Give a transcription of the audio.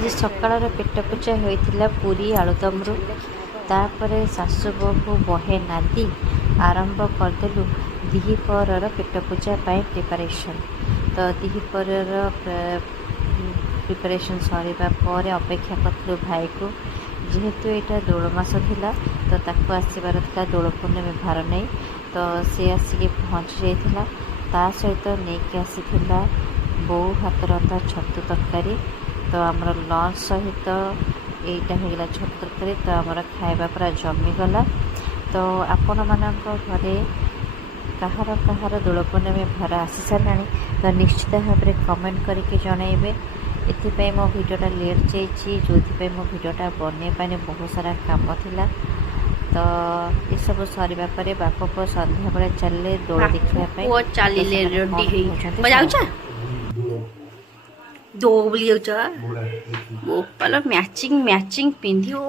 आज सकाळ पेट पूजा होता पूरी आलुदमरू तापर सासु बहु बहे नादी आरंभ करदेलु दिहिपर पेट पूजा प्रिपरेशन। तो दिहिपर प्रिपरेशन सरिबा पर अपेक्षा करूँ भाई को जेहेतु यहाँ दोल मास थिला तो ताको आसबार था दोल पूर्णिमा भार नहीं तो सी आसिक पहुँची जाता ता सहित नहीं आसीला बो हाथ रंधा छतु तरकारी। तो आमर लंच सहित यहीटा होगा छतु तरकारी। तो आमर खाଇବା पूरा जमीगला। तो आपण मानक घरे कहार कहार दोल पूर्णिमा भार आसी सारा तो निश्चित भाव में कमेंट करके जनइबे। एथिपाई मो भिडियोटा लेट जाइए जो मो भिडियोटा बनवाई बहुत सारा काम थिला। तो ये सब सरिबा परे बाप पुओ संध्या बेले चलले दोल देखिया वो चलिले रेडी हे बजाउछ दो बोली जाउछ वो पल मैचिंग मैचिंग पिंधी ओ